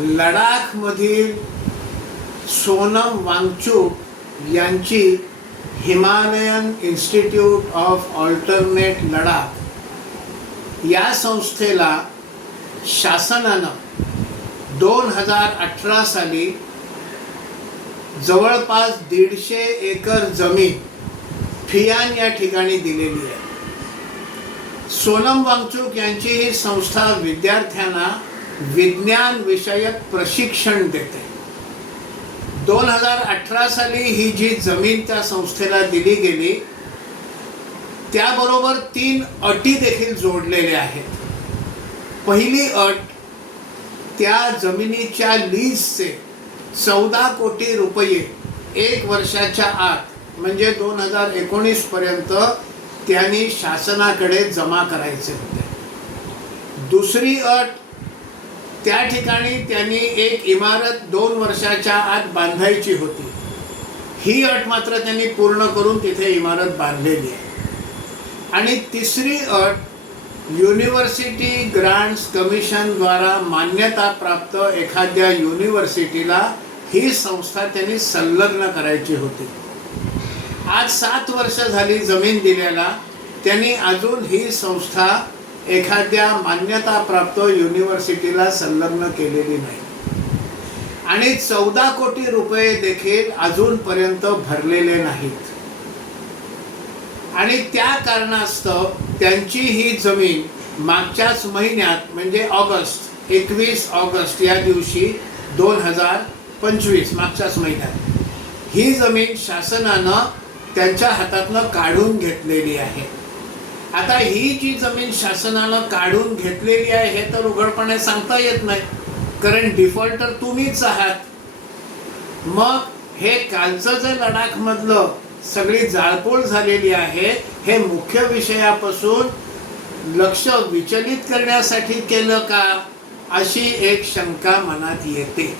लडाखमधील सोनम वांगचुक यांची Himalayan institute of alternate Ladakh या संस्थेला शासनानं 2018 साली जवळपास 150 एकर जमीन फियान या ठिकाणी दिलेली आहे. सोनम वांगचुक यांची ही संस्था विद्यार्थ्यांना विज्ञान विषयक प्रशिक्षण देते. 2018 साली ही जी जमीन त्या संस्थेला दिली गेली त्याबरोबर 3 अटी देखील जोडलेल्या आहेत. पहिली अट, त्या जमिनीच्या लीजचे 14 कोटी रुपये 1 वर्षाच्या आत म्हणजे 2019 पर्यंत त्यांनी शासनाकडे जमा करायचे होते. दुसरी अट, त्या ठिकाणी त्यांनी एक इमारत 2 वर्षाच्या आत बांधायची होती. ही अट मात्र त्यांनी पूर्ण करून तिथे इमारत बांधलेली आहे. आणि तिसरी अट, युनिव्हर्सिटी ग्रांट्स कमिशन द्वारा मान्यता प्राप्त एखाद्या युनिव्हर्सिटीला ही संस्था त्यांनी संलग्न करायची होती. आज 7 वर्ष झाली जमीन दिल्याला, त्यांनी अजून ही संस्था एखाद्या मान्यता प्राप्त युनिव्हर्सिटीला संलग्न केलेली नाही आणि 14 कोटी रुपये देखील अजूनपर्यंत भरलेले नाहीत. आणि त्या कारणास्तव त्यांची ही जमीन मागच्याच महिन्यात म्हणजे 21 ऑगस्ट या दिवशी 2025 मागच्याच महिन्यात ही जमीन शासनानं त्यांच्या हातातनं काढून घेतलेली आहे. आता ही जी जमीन शासनानं काढून घेतलेली आहे हे तर उघडपणे सांगता येत नाही, कारण डिफॉल्टर तुम्हीच आहात. मग हे कालचं जे लडाखमधलं सगळी जाळपोळ झालेली आहे हे मुख्य विषयापासून लक्ष विचलित करण्यासाठी केलं का, अशी एक शंका मनात येते.